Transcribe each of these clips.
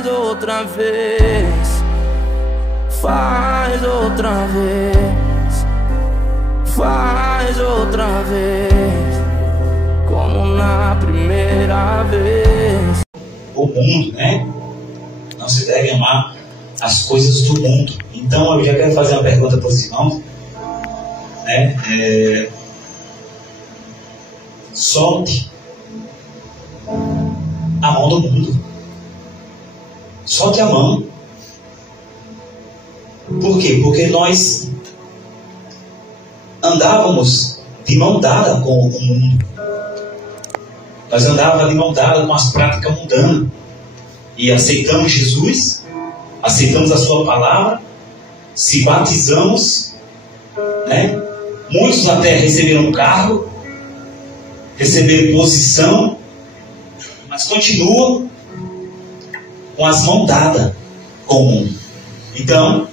Faz outra vez, faz outra vez, faz outra vez, como na primeira vez. O mundo, né? Não se deve amar as coisas do mundo. Então eu já quero fazer uma pergunta para os irmãos, né? Solte a mão do mundo. Solte a mão. Por quê? Porque nós andávamos de mão dada com o mundo. Nós andávamos de mão dada com as práticas mundanas. E aceitamos Jesus, aceitamos a sua palavra, se batizamos, né? Muitos até receberam cargo, receberam posição, mas continuam com as mãos dadas com o mundo. Então,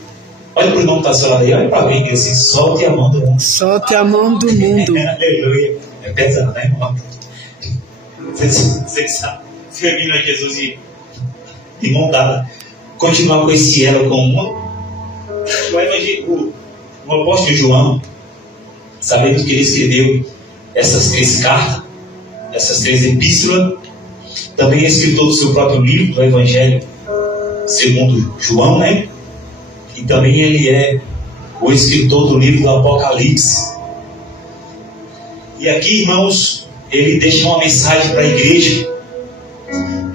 olha para o irmão que está ao seu lado aí, olha para mim e diz assim: solte a mão do mundo. Solte a mão do mundo. Aleluia. É pesado, né, irmão? Você sabe, você vindo a Jesus de mão dada, continuar com esse elo com o mundo. O apóstolo João, sabendo que ele escreveu essas 3 cartas, essas 3 epístolas, também é escritor do seu próprio livro, do Evangelho segundo João, né? E também ele é o escritor do livro do Apocalipse. E aqui, irmãos, ele deixa uma mensagem para a igreja: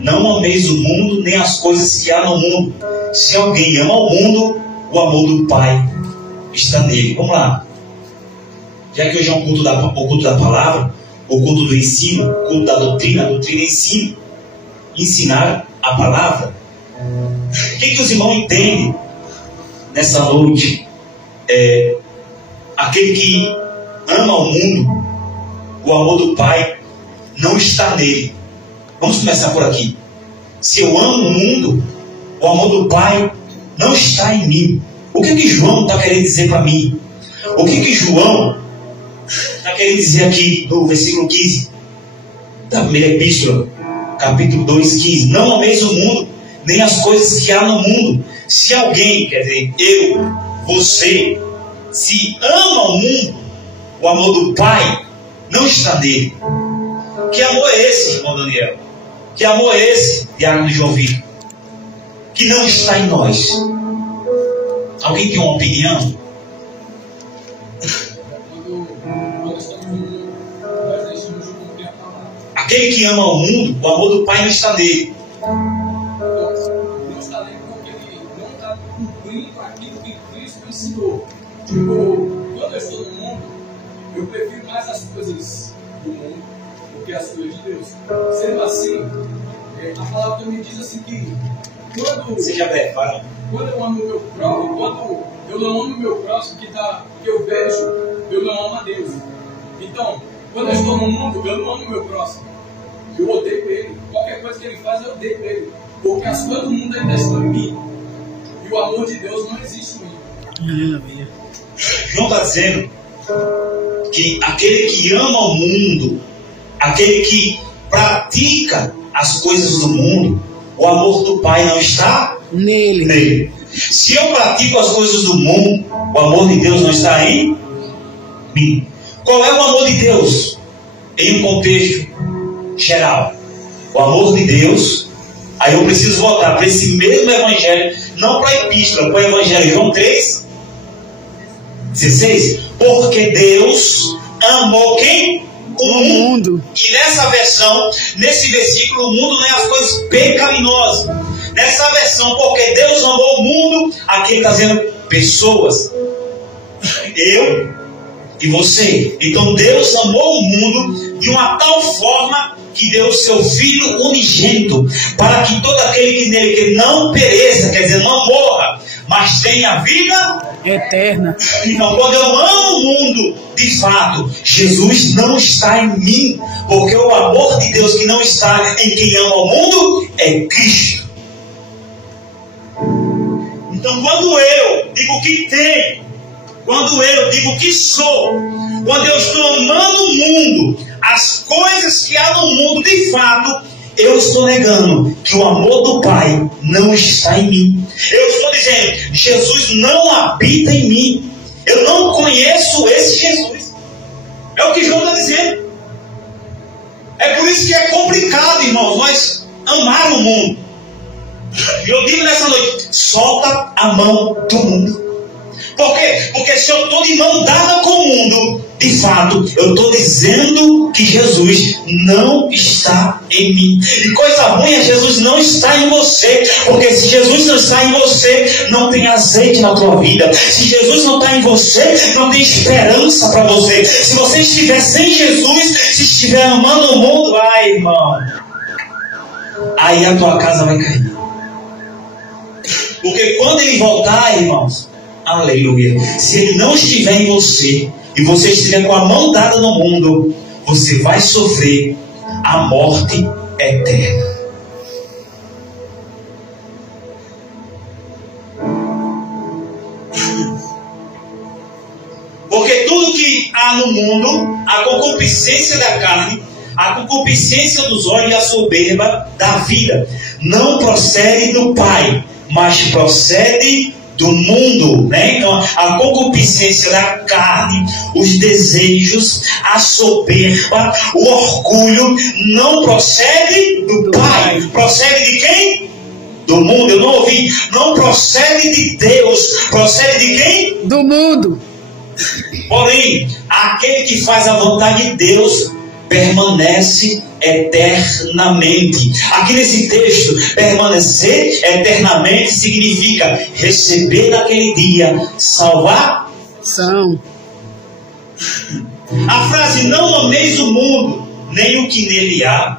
não ameis o mundo, nem as coisas que há no mundo. Se alguém ama o mundo, o amor do Pai está nele. Vamos lá. Já que hoje é o culto da palavra, o culto do ensino, o culto da doutrina, a doutrina ensina. Ensinar a palavra. O que os irmãos entendem nessa noite? Aquele que ama o mundo, o amor do Pai não está nele. Vamos começar por aqui. Se eu amo o mundo, o amor do Pai não está em mim. O que João está querendo dizer para mim? O que João está querendo dizer aqui no versículo 15 da primeira epístola, capítulo 2, 15? Não ameis o mundo, nem as coisas que há no mundo. Se alguém, quer dizer, eu, você, se ama o mundo, o amor do Pai não está nele. Que amor é esse, irmão Daniel? Que amor é esse, Diácono João Vitor? Que não está em nós. Alguém tem uma opinião? Aquele que ama o mundo, o amor do Pai não está nele. Não está nele porque ele não está cumprindo aquilo que Cristo ensinou. Tipo, quando eu estou no mundo, eu prefiro mais as coisas do mundo do que as coisas de Deus. Sendo assim, a palavra também diz assim que quando eu amo o meu próximo, quando eu não amo o meu próximo, que eu vejo, eu não amo a Deus. Então, quando eu estou no mundo, eu não amo o meu próximo. Eu odeio ele. Qualquer coisa que ele faz, eu odeio ele. Porque as coisas do mundo ainda estão em mim. E o amor de Deus não existe em mim. João está dizendo que aquele que ama o mundo, aquele que pratica as coisas do mundo, o amor do Pai não está nele. Se eu pratico as coisas do mundo, o amor de Deus não está em mim. Qual é o amor de Deus? Em um contexto geral. O amor de Deus. Aí eu preciso voltar para esse mesmo evangelho, não para a epístola, para o evangelho João 3, 16. Porque Deus amou quem? O mundo. E nessa versão, nesse versículo, o mundo não é as coisas pecaminosas. Nessa versão, porque Deus amou o mundo, aqui ele está dizendo pessoas. Eu e você. Então Deus amou o mundo de uma tal forma que deu o seu Filho unigênito, para que todo aquele que nele que não pereça, quer dizer, não morra, mas tenha vida eterna. Então, quando eu amo o mundo, de fato, Jesus não está em mim, porque o amor de Deus que não está em quem ama o mundo é Cristo. Então, quando eu digo que tenho, quando eu digo que sou, quando eu estou amando o mundo, as coisas que há no mundo, de fato, eu estou negando que o amor do Pai não está em mim. Eu estou dizendo, Jesus não habita em mim. Eu não conheço esse Jesus. É o que João está dizendo. É por isso que é complicado, irmãos, nós amar o mundo. Eu digo nessa noite, solta a mão do mundo. Por quê? Porque se eu estou de mão dada com o mundo, de fato, eu estou dizendo que Jesus não está em mim. E coisa ruim é Jesus não está em você. Porque se Jesus não está em você, não tem azeite na tua vida. Se Jesus não está em você, não tem esperança para você. Se você estiver sem Jesus, se estiver amando o mundo, ai, irmão, aí a tua casa vai cair. Porque quando ele voltar, irmãos, aleluia, se ele não estiver em você e você estiver com a mão dada no mundo, você vai sofrer a morte eterna. Porque tudo que há no mundo, a concupiscência da carne, a concupiscência dos olhos e a soberba da vida, não procede do Pai, mas procede do mundo, né? Então, a concupiscência da carne, os desejos, a soberba, o orgulho, não procede do Pai. Procede de quem? Do mundo. Eu não ouvi. Não procede de Deus. Procede de quem? Do mundo. Porém, aquele que faz a vontade de Deus permanece eternamente. Aqui nesse texto, permanecer eternamente significa receber naquele dia salvação. A frase não ameis o mundo, nem o que nele há,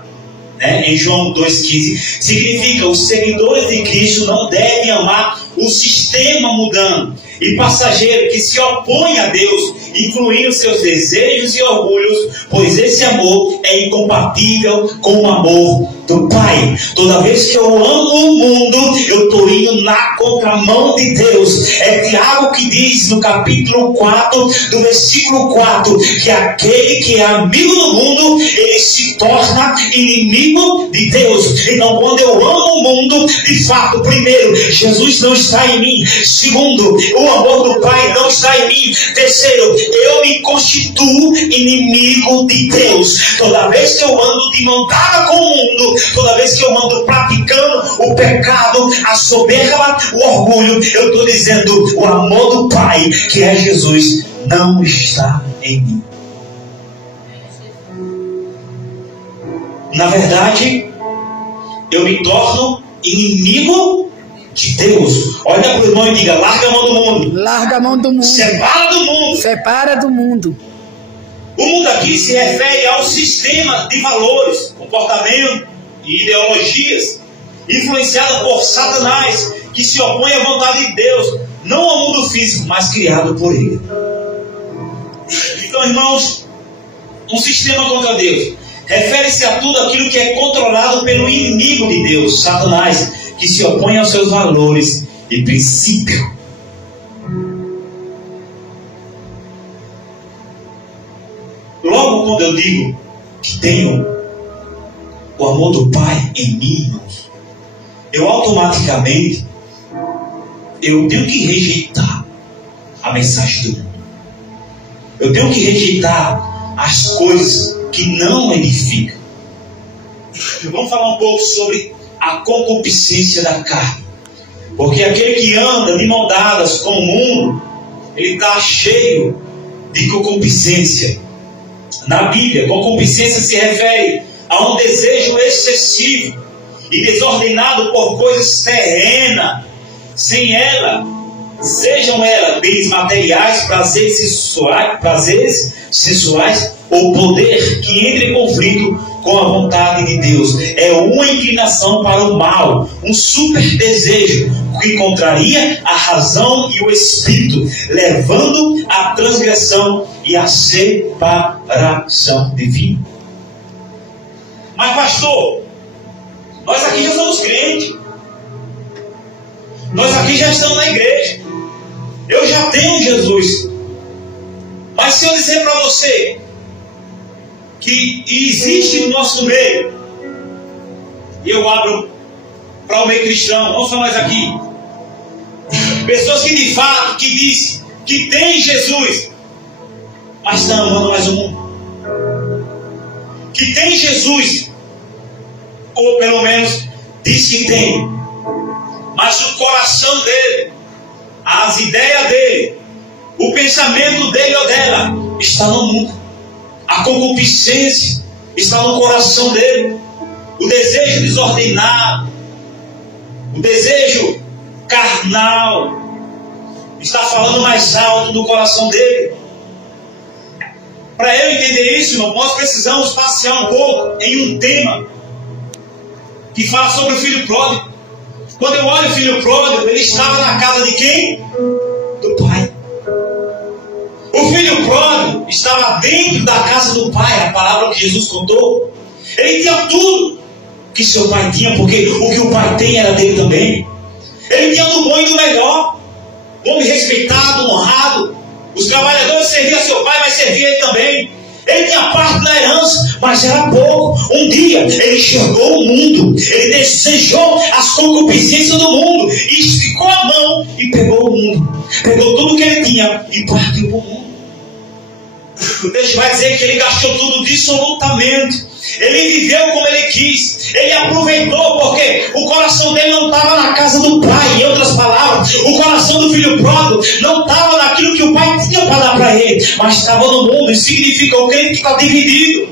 né, em João 2,15, significa os seguidores de Cristo não devem amar o sistema mudando e passageiro que se opõe a Deus, incluindo seus desejos e orgulhos, pois esse amor é incompatível com o amor do Pai. Toda vez que eu amo o mundo, eu estou indo na contramão de Deus. É Tiago que diz no capítulo 4, do versículo 4, que aquele que é amigo do mundo, ele se torna inimigo de Deus. Então, quando eu amo o mundo, de fato, primeiro, Jesus não está em mim. Segundo, o amor do Pai não está em mim. Terceiro, eu me constituo inimigo de Deus. Toda vez que eu ando de mão dada com o mundo, toda vez que eu ando praticando o pecado, a soberba, o orgulho, eu estou dizendo, o amor do Pai, que é Jesus, não está em mim. Na verdade, eu me torno inimigo de Deus. Olha para o irmão e diga, larga a mão do mundo. Larga a mão do mundo. Separa do mundo. Separa do mundo. O mundo aqui se refere ao sistema de valores, comportamento e ideologias influenciado por Satanás, que se opõe à vontade de Deus, não ao mundo físico, mas criado por ele. Então, irmãos, um sistema contra Deus refere-se a tudo aquilo que é controlado pelo inimigo de Deus, Satanás, que se opõe aos seus valores e princípios. Logo, quando eu digo que tenho o amor do Pai em mim, irmãos, eu automaticamente tenho que rejeitar a mensagem do mundo. Eu tenho que rejeitar as coisas que não edificam. Vamos falar um pouco sobre a concupiscência da carne. Porque aquele que anda de mão dadas com o mundo, ele está cheio de concupiscência. Na Bíblia, concupiscência se refere a um desejo excessivo e desordenado por coisas terrenas, sem ela, sejam elas bens materiais, prazeres sensuais ou poder que entre em conflito com a vontade de Deus. É uma inclinação para o mal, um super desejo que contraria a razão e o espírito, levando à transgressão e à separação divina. Mas pastor, nós aqui já somos crentes, nós aqui já estamos na igreja, eu já tenho Jesus. Mas se eu dizer para você que existe no nosso meio, e eu abro para o meio cristão, não só nós aqui. Pessoas que de fato, que dizem que tem Jesus, mas estão amando mais o mundo. Que tem Jesus, ou pelo menos diz que tem, mas o coração dele, as ideias dele, o pensamento dele ou dela está no mundo. A concupiscência está no coração dele. O desejo desordenado, o desejo carnal está falando mais alto no coração dele. Para eu entender isso, irmão, nós precisamos passear um pouco em um tema que fala sobre o filho pródigo. Quando eu olho o filho pródigo, ele estava na casa de quem? Do pai. O filho pródigo estava dentro da casa do pai, a palavra que Jesus contou. Ele tinha tudo que seu pai tinha, porque o que o pai tem era dele também. Ele tinha do bom e do melhor, homem respeitado, honrado. Os trabalhadores serviam seu pai, mas serviam ele também. Ele tinha parte da herança, mas era pouco. Um dia ele enxergou o mundo, ele desejou as concupiscências do mundo, e esticou a mão e pegou o mundo, pegou tudo que ele tinha e partiu para o mundo. O texto vai dizer que ele gastou tudo dissolutamente. Ele viveu como ele quis. Ele aproveitou porque o coração dele não estava na casa do pai. Em outras palavras, o coração do filho pródigo não estava naquilo que o pai tinha para dar para ele, mas estava no mundo. Isso significa o crente que está dividido.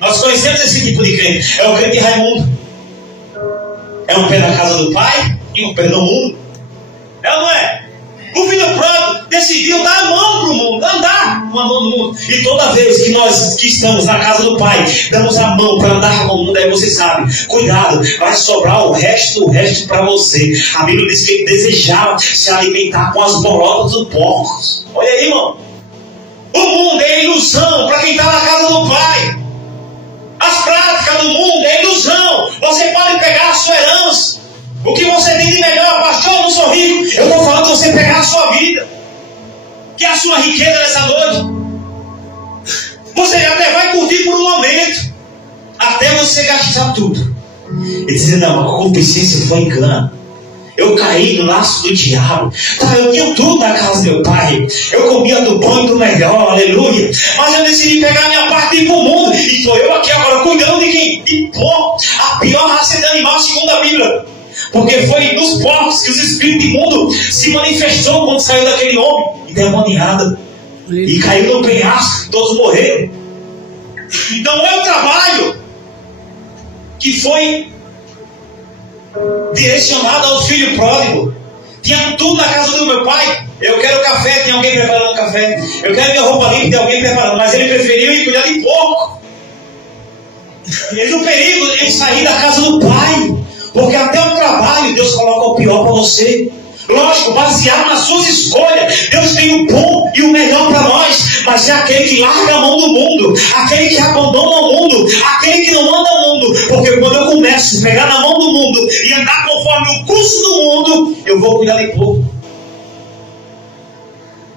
Nós conhecemos esse tipo de crente. É o crente Raimundo. É um pé na casa do pai e um pé no mundo. É ou não é? O filho pródigo decidiu dar a mão para o mundo, andar com a mão no mundo. E toda vez que nós que estamos na casa do pai, damos a mão para andar com o mundo, aí você sabe, cuidado, vai sobrar o resto para você. A Bíblia diz que ele desejava se alimentar com as bolotas dos porcos. Olha aí, irmão. O mundo é ilusão para quem está na casa do pai. As práticas do mundo é ilusão. Você pode pegar a sua herança. O que você tem de melhor, pastor, eu não sou rico. Eu estou falando de você pegar a sua vida, que é a sua riqueza nessa noite. Você até vai curtir por um momento, até você gastar tudo. E dizer, não, a concupiscência foi engano. Eu caí no laço do diabo. Tá, eu tinha tudo na casa do meu pai. Eu comia do bom e do melhor, aleluia. Mas eu decidi pegar minha parte e ir para o mundo. E estou eu aqui agora cuidando de quem? De porco. A pior raça de animal segundo a Bíblia. Porque foi nos porcos que os espíritos imundos se manifestou quando saiu daquele homem endemoniado. E caiu no penhasco, todos morreram. Então é o trabalho que foi direcionado ao filho pródigo. Tinha tudo na casa do meu pai. Eu quero café, tem alguém preparando café. Eu quero minha roupa limpa, tem alguém preparando. Mas ele preferiu ir cuidar de porco. Ele no perigo de sair da casa do pai. Porque até o trabalho Deus coloca o pior para você. Lógico, baseado nas suas escolhas. Deus tem o bom e o melhor para nós. Mas é aquele que larga a mão do mundo, aquele que abandona o mundo, aquele que não anda no mundo. Porque quando eu começo a pegar na mão do mundo e andar conforme o curso do mundo, eu vou cuidar de pouco.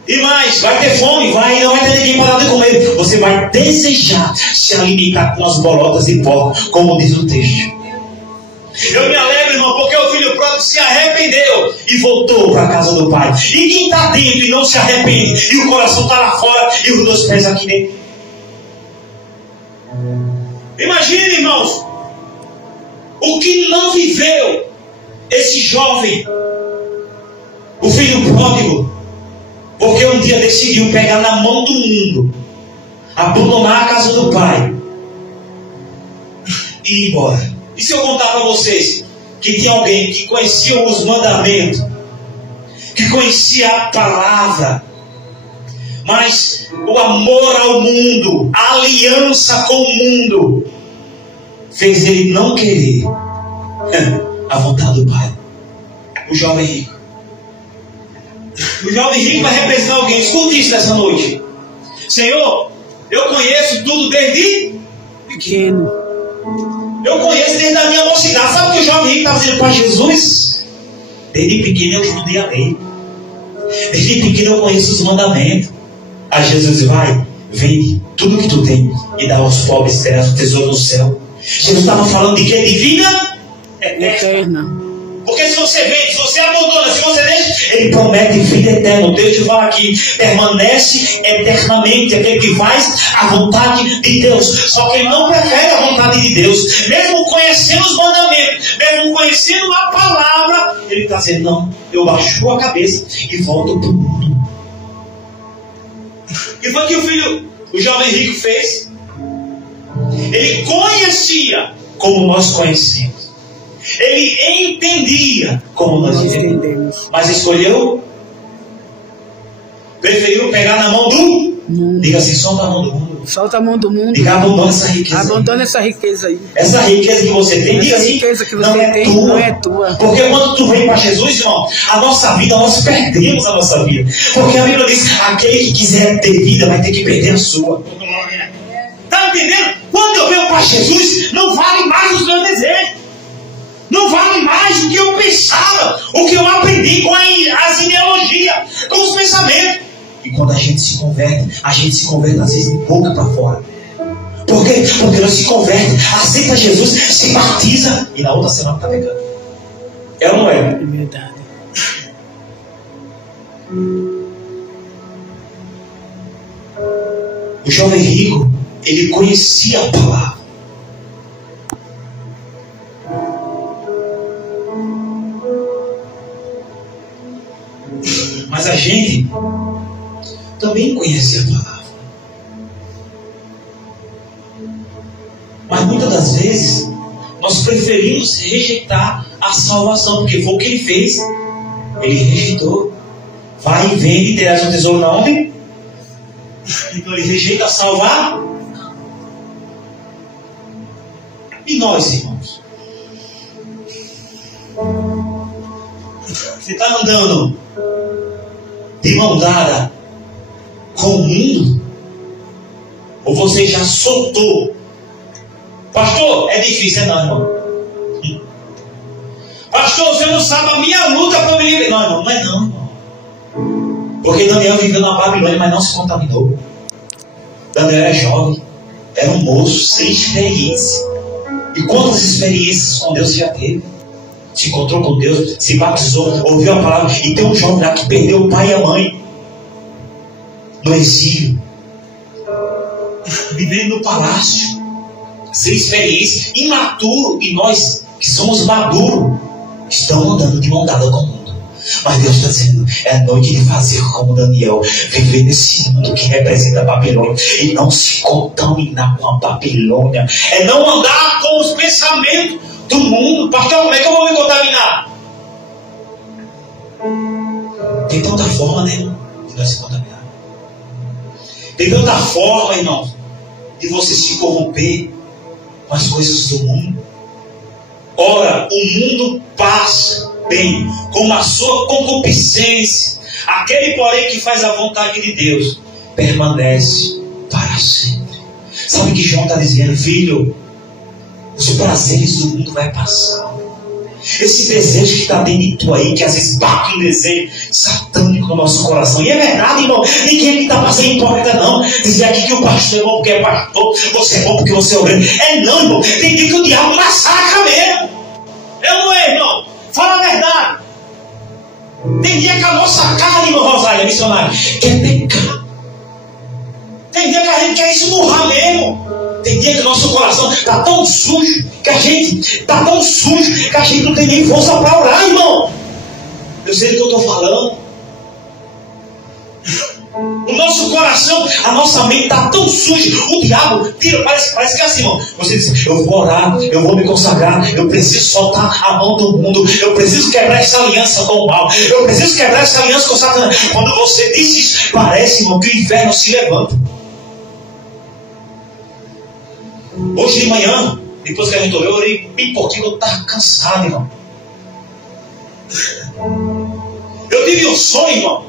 E mais, vai ter fome, não vai ter ninguém para dar de comer. Você vai desejar se alimentar com as bolotas de porco, como diz o texto. Eu me alegro, irmão, porque o filho pródigo se arrependeu e voltou para a casa do pai. E quem está dentro e não se arrepende, e o coração está lá fora e os dois pés aqui dentro? Imagine, irmãos, o que não viveu esse jovem, o filho pródigo, porque um dia decidiu pegar na mão do mundo, abandonar a casa do pai e ir embora. E se eu contar para vocês que tinha alguém que conhecia os mandamentos, que conhecia a palavra, mas o amor ao mundo, a aliança com o mundo, fez ele não querer a vontade do pai? O jovem rico. O jovem rico vai representar alguém. Escute isso nessa noite. Senhor, eu conheço tudo desde pequeno. Eu conheço desde a minha mocidade. Sabe o que o jovem rico estava dizendo para Jesus? Desde pequeno eu estudei a lei. Desde pequeno eu conheço os mandamentos. Aí Jesus vai, vende tudo que tu tem e dá aos pobres, terás o tesouro no céu. Jesus estava falando de quê? De vida Eterna. Porque se você vende, se você abandona, se você deixa, ele promete vida eterna. Deus te fala aqui, permanece eternamente aquele que faz a vontade de Deus. Só que ele não prefere a vontade de Deus. Mesmo conhecendo os mandamentos, mesmo conhecendo a palavra, ele está dizendo, não, eu baixo a cabeça e volto para o mundo. E foi o que o jovem rico fez. Ele conhecia como nós conhecemos. Ele entendia como nós entendemos. Mas escolheu, preferiu pegar na mão do mundo. Diga assim, solta a mão do mundo. Solta a mão do mundo. Diga, abandona essa riqueza. Abandona essa riqueza aí. Essa riqueza que você tem, diga assim, riqueza que você não tem, tua. não é tua. Porque quando tu vem para Jesus, irmão, a nossa vida, nós perdemos a nossa vida. Porque a Bíblia diz, aquele que quiser ter vida vai ter que perder a sua. Está entendendo? Quando eu venho para Jesus, não vale mais os meus desejos. Não vale mais o que eu pensava, o que eu aprendi com as ideologias, com os pensamentos. E quando a gente se converte às vezes de boca para fora. Por quê? Porque nós se converte, aceita Jesus, se batiza e na outra semana está pegando. É ou não é? É verdade. O jovem rico, ele conhecia a palavra. Mas a gente também conhece a palavra. Mas muitas das vezes nós preferimos rejeitar a salvação, porque foi o que ele fez. Ele rejeitou. Vai e vende e terás um tesouro na onde? Então ele rejeita salvar. E nós, irmãos? Você está andando de mão dada com o mundo? Ou você já soltou? Pastor, é difícil, não, irmão. Pastor, você não sabe a minha luta para me livrar. Não, irmão, não é não, irmão. Porque Daniel viveu na Babilônia, mas não se contaminou. Daniel era jovem, era um moço, sem experiência. E quantas experiências com Deus você já teve? Se encontrou com Deus, se batizou, ouviu a palavra. E tem um jovem lá que perdeu o pai e a mãe no exílio, vivendo no palácio, sem experiência, imaturo. E nós que somos maduros estamos andando de mão dada com o mundo. Mas Deus está dizendo, é a noite de fazer como Daniel, viver nesse mundo que representa a Babilônia e não se contaminar com a Babilônia. É não andar com os pensamentos do mundo. Pastor, como é que eu vou me contaminar? Tem tanta forma, né, irmão, de nós se contaminar. Tem tanta forma, irmão, de você se corromper com as coisas do mundo. Ora, o mundo passa bem com a sua concupiscência. Aquele, porém, que faz a vontade de Deus permanece para sempre. Sabe o que João está dizendo? Filho, os prazeres do mundo vai passar. Esse desejo que está dentro de tu aí, que às vezes bate um desejo satânico no nosso coração. E é verdade, irmão, ninguém está passando hipócrita, não. Dizer aqui que o pastor é bom porque é pastor, você é bom porque você é obreiro. É não, irmão. Tem dia que o diabo massacra mesmo. É ou não é, irmão? Fala a verdade. Tem dia que a nossa carne, irmão Rosália, missionário, quer pecar. Tem dia que a gente quer esmurrar mesmo. Tem dia que o nosso coração está tão sujo que a gente não tem nem força para orar, irmão. Eu sei do que eu estou falando. O nosso coração, a nossa mente está tão suja. O diabo tira, parece que é assim, irmão. Você diz, eu vou orar, eu vou me consagrar, eu preciso soltar a mão do mundo, eu preciso quebrar essa aliança com o mal, eu preciso quebrar essa aliança com o Satanás. Quando você diz isso, parece, irmão, que o inferno se levanta. Hoje de manhã, depois que a gente orou, eu orei bem pouquinho, eu estava cansado, irmão. Eu tive um sonho, irmão.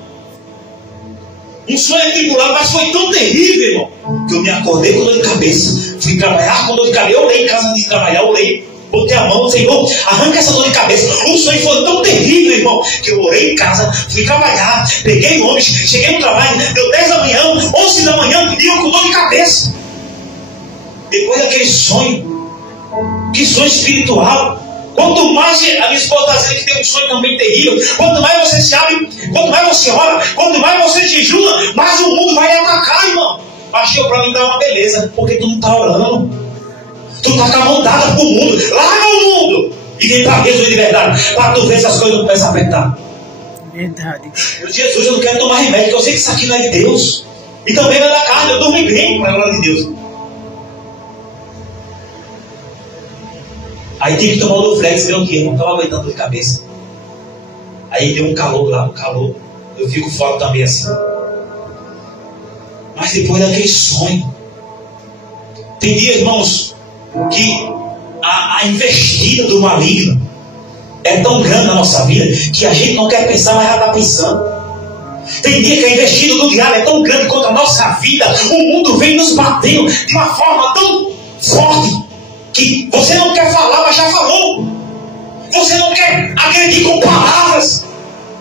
Um sonho atribulado, mas foi tão terrível, irmão, que eu me acordei com dor de cabeça. Fui trabalhar com dor de cabeça. Eu orei em casa de trabalhar, orei. Botei a mão, Senhor, arranca essa dor de cabeça. O sonho foi tão terrível, irmão, que eu orei em casa, fui trabalhar, peguei ônibus, cheguei no trabalho, deu 10 da manhã, 11 da manhã, e eu com dor de cabeça. Depois daquele sonho, que sonho espiritual, Quanto mais a minha esposa está dizendo que tem um sonho também terrível, quanto mais você se abre, quanto mais você ora, quanto mais você jejua, mais o mundo vai atacar, irmão. Achei para mim dar uma beleza, porque tu não está orando. Tu está com a mão dada pro mundo. Larga o mundo e vem para Jesus de verdade, para tu ver se as coisas não começam a apertar. Verdade. Jesus, eu não quero tomar remédio, porque eu sei que isso aqui não é de Deus. E também não é da carne, eu dormi bem com a glória de Deus. Aí tive que tomar o Doflex, viu o que? Eu não estava aguentando dor de cabeça. Aí deu um calor lá, um calor. Eu fico fora também assim. Mas depois daquele sonho, tem dias, irmãos, que a investida do maligno é tão grande na nossa vida que a gente não quer pensar, mas já está pensando. Tem dia que a investida do diabo é tão grande contra a nossa vida, o mundo vem nos batendo de uma forma tão forte que você não quer falar, mas já falou. Você não quer agredir com palavras,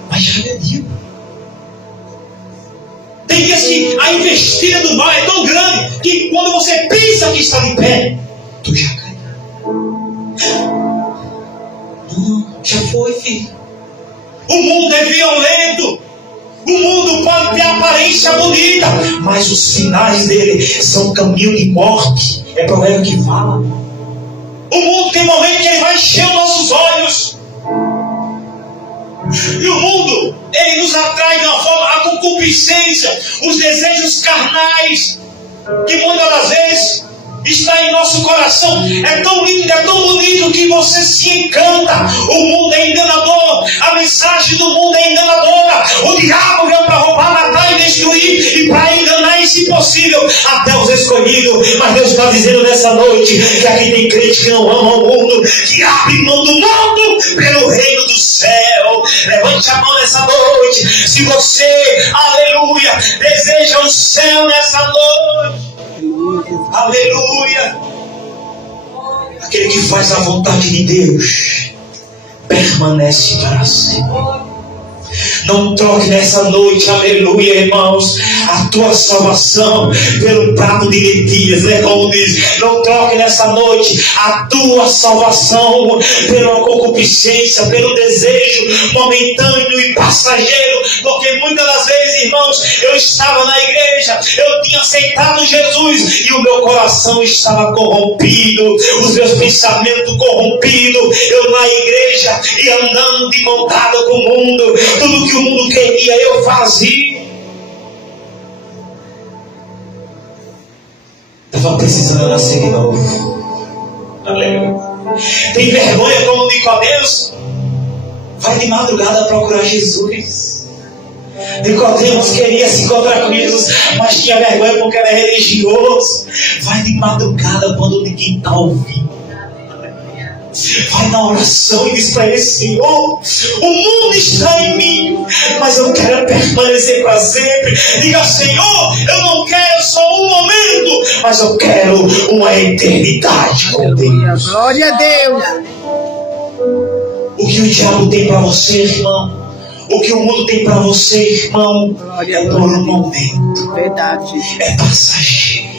mas já agrediu. Tem dias que a investida do mal é tão grande que quando você pensa que está de pé, tu já cai. Já foi, filho. O mundo é violento. O mundo pode ter aparência bonita, mas os sinais dele são caminho de morte. É provérbio que fala. O mundo tem momento que ele vai encher os nossos olhos. E o mundo, ele nos atrai de uma forma, a concupiscência, os desejos carnais, que muitas das vezes está em nosso coração. É tão lindo, é tão bonito que você se encanta. O mundo é enganador, a mensagem do mundo é enganadora. O diabo veio para roubar, matar e destruir, e para enganar, e se possível, até os escolhidos. Mas Deus está dizendo nessa noite que aqui tem crente que não ama o mundo, que abre mão do mundo pelo reino do céu. Levante a mão nessa noite. Se você, aleluia, deseja o céu nessa noite, aleluia, aquele que faz a vontade de Deus permanece para sempre. Não troque nessa noite, aleluia, irmãos, a tua salvação pelo prato de lentilhas, né? Como diz, não troque nessa noite a tua salvação pela concupiscência, pelo desejo momentâneo e passageiro, porque muitas das vezes, irmãos, eu estava na igreja, eu tinha aceitado Jesus e o meu coração estava corrompido, os meus pensamentos corrompidos, eu na igreja e andando de mão dada com o mundo, tudo que o mundo queria eu fazia. Estava precisando nascer de novo. Aleluia. Tem vergonha como Nicodemos? Vai de madrugada procurar Jesus. Nicodemos queria se encontrar com Jesus, mas tinha vergonha porque era religioso. Vai de madrugada quando ninguém está ouvindo. Vai na oração e diz para ele: Senhor, o mundo está em mim, mas eu quero permanecer para sempre. Diga: Senhor, eu não quero só um momento, mas eu quero uma eternidade com Deus. Glória a Deus. O que o diabo tem para você, irmão, o que o mundo tem para você, irmão, é por um momento. Verdade. É passageiro.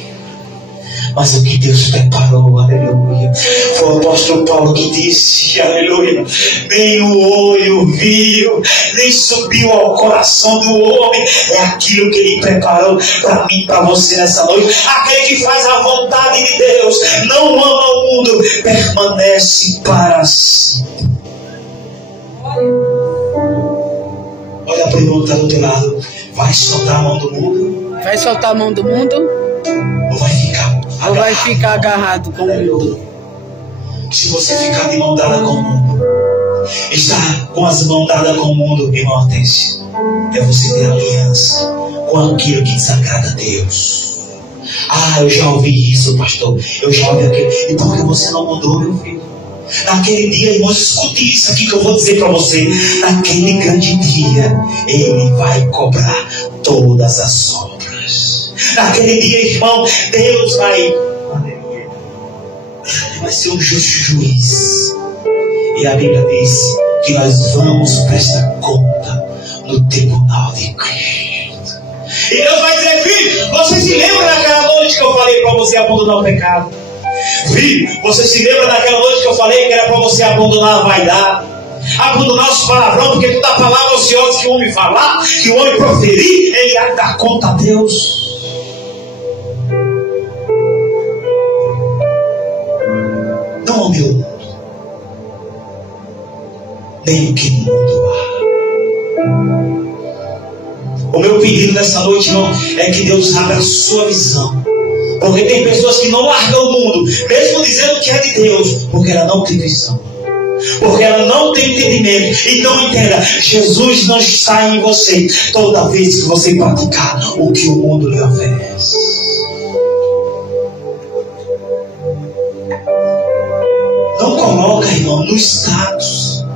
Mas o que Deus preparou, aleluia, foi o apóstolo Paulo que disse, aleluia, nem o olho viu, nem subiu ao coração do homem, é aquilo que ele preparou para mim, para você nessa noite. Aquele que faz a vontade de Deus, não ama o mundo, permanece para sempre. Olha a pergunta do teu lado: vai soltar a mão do mundo? Vai soltar a mão do mundo? Ou vai ficar? Ou vai ficar agarrado com o mundo? Se você ficar de mão dada com o mundo, estar com as mãos dadas com o mundo, irmão Hortência, é você ter aliança com aquilo que desagrada a Deus. Ah, eu já ouvi isso, pastor, eu já ouvi aquilo. E por que você não mudou, meu filho? Naquele dia, irmãos, escute isso aqui que eu vou dizer para você. Naquele grande dia, Ele vai cobrar todas as obras. Naquele dia, irmão, Deus vai ser um justo juiz. E a Bíblia diz que nós vamos prestar conta no tribunal de Cristo. E Deus vai dizer: filho, você se lembra daquela noite que eu falei para você abandonar o pecado? Filho, você se lembra daquela noite que eu falei que era para você abandonar a vaidade, abandonar os palavrões, porque toda palavra ociosa que o homem falar, que o homem proferir, ele há de dar conta a Deus. Não ame o mundo, nem o que no mundo há. O meu pedido nessa noite, irmão, é que Deus abra a sua visão. Porque tem pessoas que não largam o mundo, mesmo dizendo que é de Deus, porque ela não tem visão, porque ela não tem entendimento. Então entenda, Jesus não está em você toda vez que você praticar o que o mundo lhe oferece. Não coloca, irmão, no status.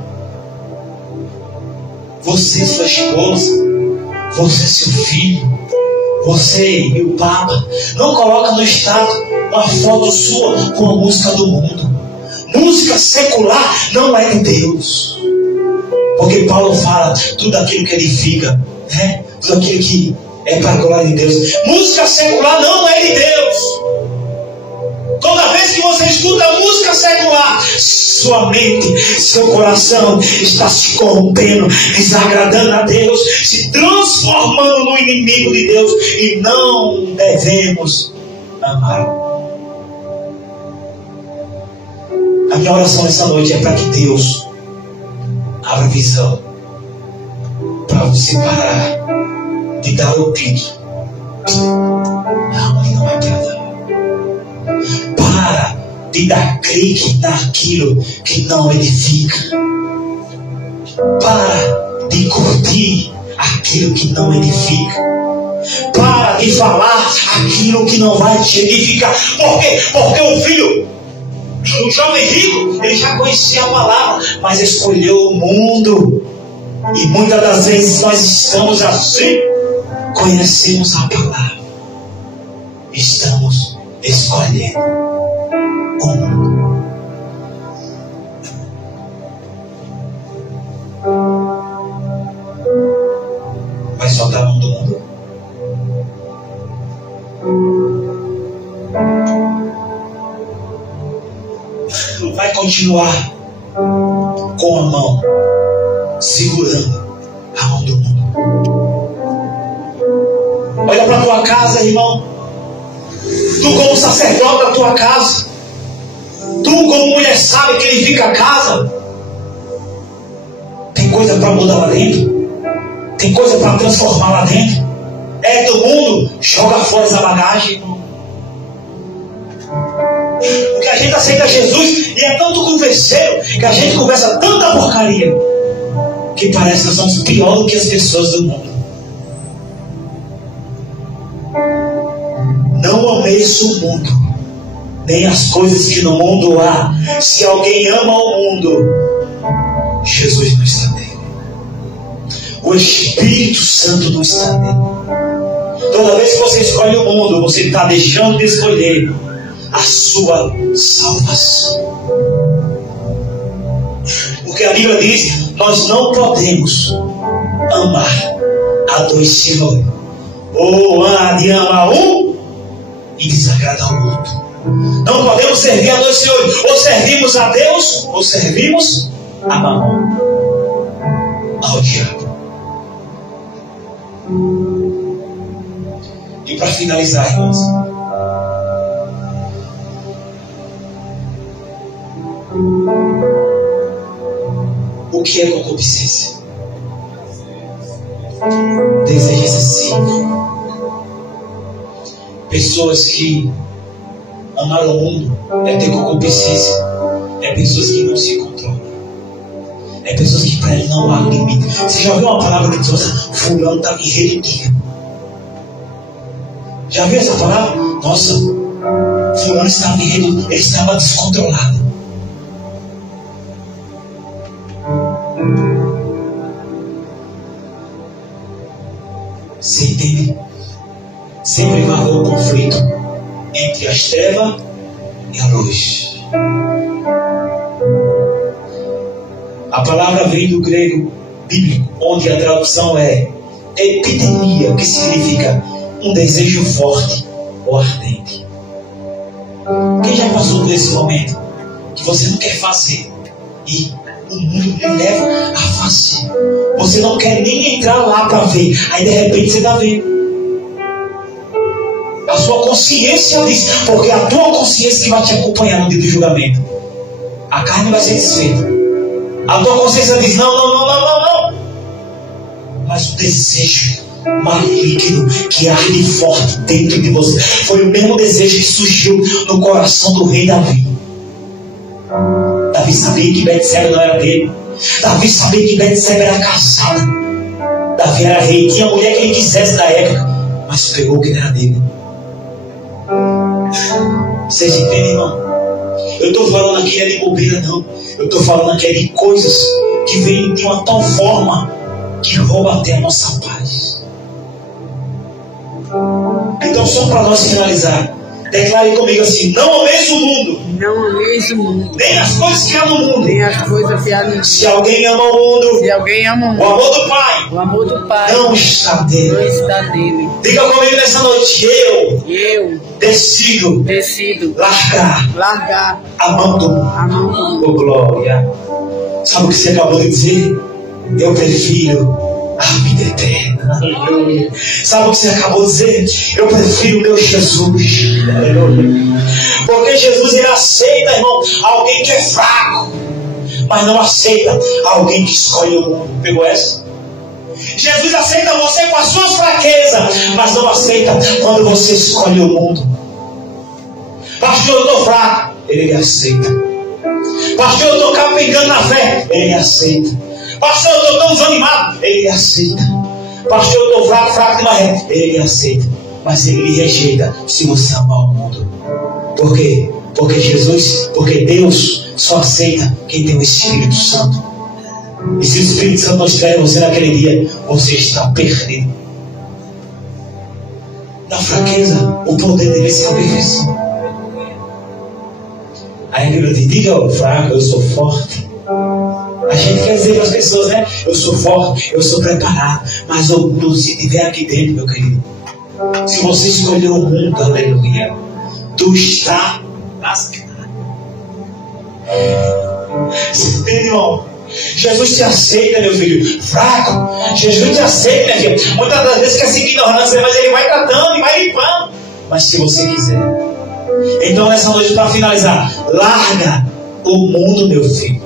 Você, sua esposa, você, seu filho, você e o Papa, não coloca no status uma foto sua com a música do mundo. Música secular não é de Deus. Porque Paulo fala tudo aquilo que edifica, né? Tudo aquilo que é para a glória de Deus. Música secular não é de Deus. Toda vez que você escuta música secular, sua mente, seu coração está se corrompendo, desagradando a Deus, se transformando no inimigo de Deus. E não devemos amar. A minha oração essa noite é para que Deus abra visão, para você parar de dar ouvido. Não, ele não é para dar. Para de dar clique naquilo que não edifica. Para de curtir aquilo que não edifica. Para de falar aquilo que não vai te edificar. Por quê? Porque o filho, o jovem rico, ele já conhecia a palavra, mas escolheu o mundo. E muitas das vezes nós estamos assim. Conhecemos a palavra, estamos escolhendo o mundo. Vai soltar a mão do mundo. Vai continuar com a mão segurando a mão do mundo. Olha para a tua casa, irmão. Tu como sacerdote da tua casa, tu como mulher sabe que edifica a casa, tem coisa para mudar lá dentro, tem coisa para transformar lá dentro. É do mundo, joga fora essa bagagem. Porque a gente aceita Jesus e é tanto converseiro que a gente conversa tanta porcaria que parece que nós somos pior do que as pessoas do mundo. Não ameis o mundo, nem as coisas que no mundo há. Se alguém ama o mundo, Jesus não está nele. O Espírito Santo não está nele. Toda vez que você escolhe o mundo, você está deixando de escolher a sua salvação. Porque a Bíblia diz: nós não podemos amar a dois senhores. Ou há de amar um e desagradar o outro. Não podemos servir a dois senhores. Ou servimos a Deus, ou servimos a Mamon, ao diabo. E para finalizar, irmãos, o que é concupiscência? Desejo excessivo. Pessoas que amaram o mundo é ter concupiscência. É pessoas que não se controlam. É pessoas que para ele não há limite. Você já ouviu uma palavra que diz assim: fulano está me relitivo? Já viu essa palavra? Nossa, fulano estava me relitivo. Ele estava descontrolado. Você entende? Sempre vai haver um conflito entre as trevas e a luz. A palavra vem do grego bíblico, onde a tradução é epidemia, que significa um desejo forte ou ardente. Quem já passou por esse momento que você não quer fazer e o mundo lhe leva a fazer? Você não quer nem entrar lá para ver, aí de repente você está vendo. A sua consciência diz, porque a tua consciência que vai te acompanhar no dia do julgamento. A carne vai ser desfeita. A tua consciência diz, não. Mas o desejo maligno que arde forte dentro de você foi o mesmo desejo que surgiu no coração do rei Davi. Davi sabia que Betseba não era dele. Davi sabia que Betseba era casada. Davi era rei, tinha a mulher que ele quisesse da época, mas pegou o que não era dele. Vocês entendem, irmão? Eu estou falando aqui é de bobeira, não. Eu estou falando aqui é de coisas que vêm de uma tal forma que rouba até a nossa paz. Então, só para nós finalizar, declare comigo assim: não ameis o mundo, Não ameis o mundo, nem as coisas que há no mundo. nem as coisas que há no mundo. Se alguém ama o mundo, Se alguém ama o o mundo, amor do Pai o amor do Pai não está não dele. está dele. Diga comigo nessa noite: eu Eu decido largar a a mão do mundo. mão do mundo. Oh, glória. Sabe o que você acabou de dizer? Eu prefiro a vida eterna. Aleluia. Sabe o que você acabou de dizer? Eu prefiro o meu Jesus. Aleluia. Porque Jesus, ele aceita, irmão, alguém que é fraco, mas não aceita alguém que escolhe o mundo. Pegou essa? Jesus aceita você com as suas fraquezas, mas não aceita quando você escolhe o mundo. Pastor, eu estou fraco. Ele aceita. Pastor, eu estou capengando na fé. Ele aceita. Pastor, eu estou tão desanimado. Ele aceita. Pastor, eu estou fraco demais. Ele aceita. Mas ele rejeita se você amar o mundo. Por quê? Porque Deus só aceita quem tem o Espírito Santo. E se o Espírito Santo não estiver em você naquele dia, você está perdido. Na fraqueza, o poder deve ser a perfeição. Aí a Bíblia diz: diga ao fraco, eu sou forte. A gente quer dizer para as pessoas, né? Eu sou forte, eu sou preparado. Mas o mundo, se estiver aqui dentro, meu querido, se você escolher o mundo, aleluia, tu está lascado. Você entende, irmão? Jesus te aceita, meu filho, fraco. Jesus te aceita, minha filha. Muitas das vezes quer seguir ignorância, mas ele vai tratando e vai limpando. Mas se você quiser. Então, nessa noite, para finalizar, larga o mundo, meu filho.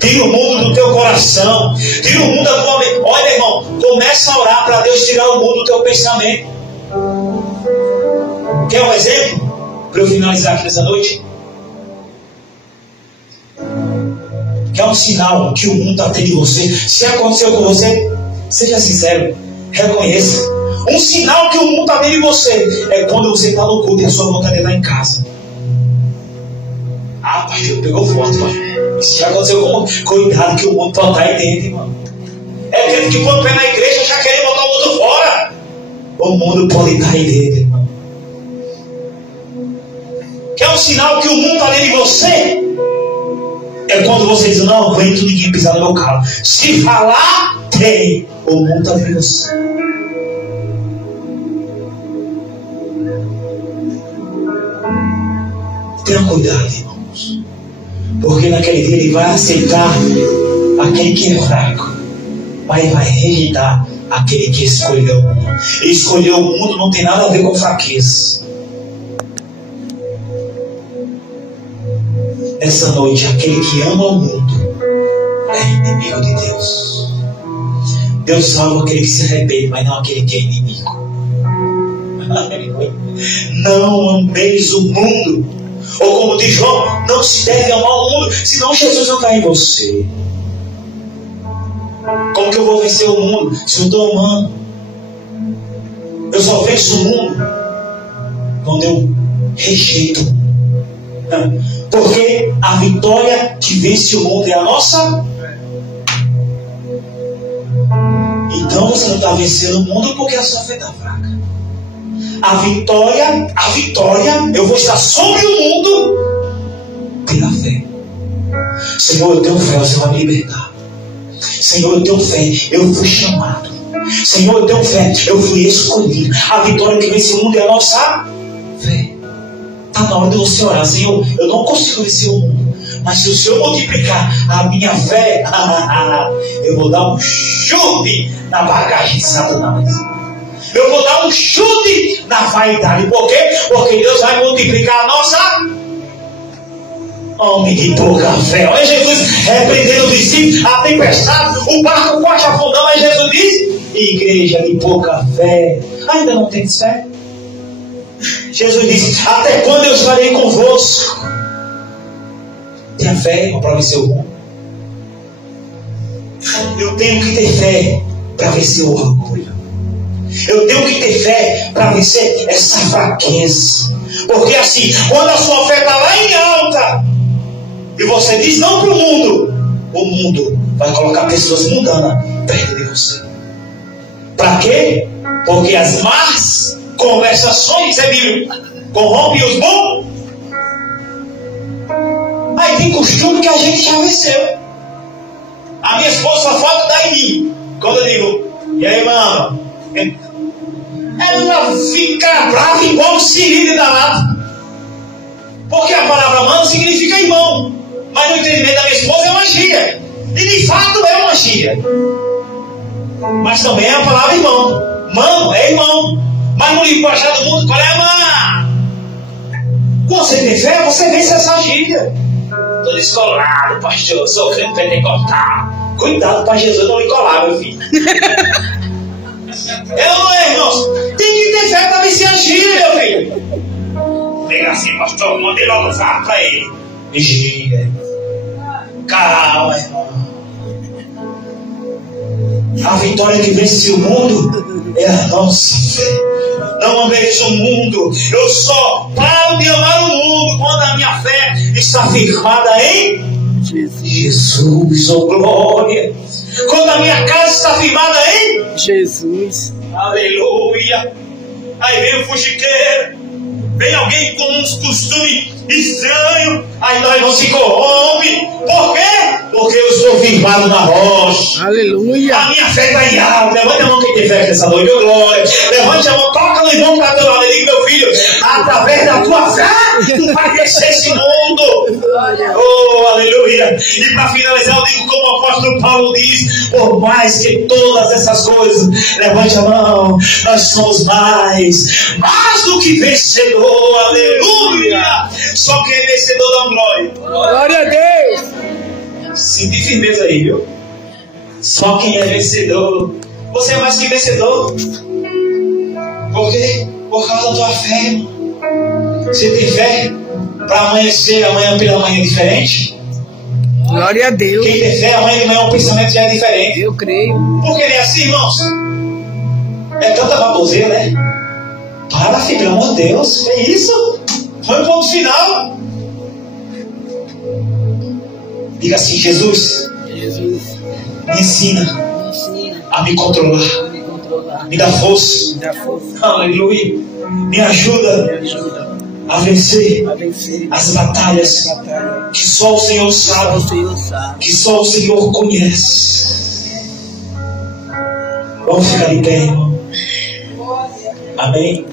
Tira o mundo do teu coração. Tira o mundo da tua mente. Olha, irmão, começa a orar para Deus tirar o mundo do teu pensamento. Quer um exemplo? Para eu finalizar aqui nessa noite? Que é um sinal que o mundo está tendo de você. Se aconteceu com você, seja sincero, reconheça. Um sinal que o mundo está tendo de você é quando você está no culto e a sua vontade está em casa. Ah, pastor, pegou forte, pastor. Isso já aconteceu com cuidado que o mundo pode estar aí dentro, irmão. É aquele que põe o pé na igreja já querendo botar o mundo fora. O mundo pode estar aí dentro, irmão. Que é um sinal que o mundo está dentro de você. É quando você diz: não aguento ninguém pisar no meu carro. Se falar, tem. O mundo está dentro de você. Tenha cuidado, irmãos. Porque naquele dia ele vai aceitar aquele que é fraco, mas ele vai rejeitar aquele que escolheu o mundo. E escolher o mundo não tem nada a ver com fraqueza. Essa noite, aquele que ama o mundo é inimigo de Deus. Deus salva aquele que se arrepende, mas não aquele que é inimigo. Não ameis o mundo. Ou como diz João, não se deve amar o mundo, senão Jesus não está em você. Como que eu vou vencer o mundo se eu estou amando? Eu só venço o mundo quando eu rejeito o mundo. Porque a vitória que vence o mundo é a nossa. Então você não está vencendo o mundo porque a sua fé está fraca. A vitória, eu vou estar sobre o mundo pela fé. Senhor, eu tenho fé, você vai me libertar. Senhor, eu tenho fé, eu fui chamado. Senhor, eu tenho fé, eu fui escolhido. A vitória que vence o mundo é a nossa fé. Está na hora de você orar. Senhor, eu não consigo vencer o mundo, mas se o Senhor multiplicar a minha fé, eu vou dar um chute na bagagem de Satanás. Eu vou dar um chute na vaidade. Por quê? Porque Deus vai multiplicar a nossa... Homem de pouca fé. Olha Jesus repreendendo os discípulos, a tempestade, o barco quase afundando. Aí Jesus diz: igreja de pouca fé, ainda não tem fé? Jesus diz: até quando eu estarei convosco? Tenha fé para vencer o mundo. Eu tenho que ter fé para vencer o orgulho. Eu tenho que ter fé para vencer essa fraqueza. Porque assim, quando a sua fé está lá em alta e você diz não para o mundo vai colocar pessoas mundanas perto de você. Para quê? Porque as más conversações, corrompem os bons. Aí tem costume que a gente já venceu. A minha esposa só falta dar em mim. Quando eu digo, e aí, mano? Ela fica brava igual um sirene danado. Porque a palavra mano significa irmão. Mas no entendimento da minha esposa é uma gíria. E de fato é uma gíria. Mas também é a palavra irmão. Mano é irmão. Mas no linguajar do mundo, qual é a mãe? Você tem fé, você vence essa gíria. Estou descolado, pastor. Sou crente pentecostal. Cuidado para Jesus não lhe colar, meu filho. Eu não é, irmãos. Tem que ter fé para vencer a gíria, meu filho. Pega assim, pastor. Mandei logo usar para ele. Vigia. Calma, irmão. A vitória que vence o mundo é a nossa fé. Não ameis o mundo. Eu só paro de amar o mundo quando a minha fé está firmada em Jesus, oh glória. Quando a minha casa está firmada em Jesus. Aleluia. Aí vem o fuxiqueiro, vem alguém com uns costumes estranhos, aí nós não se corrompe. Por quê? Porque eu sou firmado na rocha. Aleluia. A minha fé está em alta. Levante a mão quem tem fé nessa noite, oh glória. Levante a mão, toca no irmão para teu lado e diga: meu filho, através da tua fé tu vai vencer esse mundo. Oh, aleluia. E para finalizar, eu digo como o apóstolo Paulo diz: por mais que todas essas coisas, levante a mão, nós somos mais do que vencedor. Aleluia. Só quem é vencedor dá glória. Glória a Deus. Senti firmeza aí, viu? Só quem é vencedor. Você é mais que vencedor. Por quê? Por causa da tua fé, irmão. Você tem fé para amanhecer amanhã pela manhã diferente? Glória a Deus. Quem tem fé, amanhã de manhã o pensamento já é diferente. Eu creio. Por que ele é assim, irmãos? É tanta baboseira, né? Para, filho, pelo amor de Deus. É isso? Foi o ponto final. Diga assim: Jesus, me ensina a me controlar. Me dá força. Aleluia. Me ajuda a vencer as batalhas que só o Senhor sabe, que só o Senhor conhece. Vamos ficar de pé, irmão. Amém.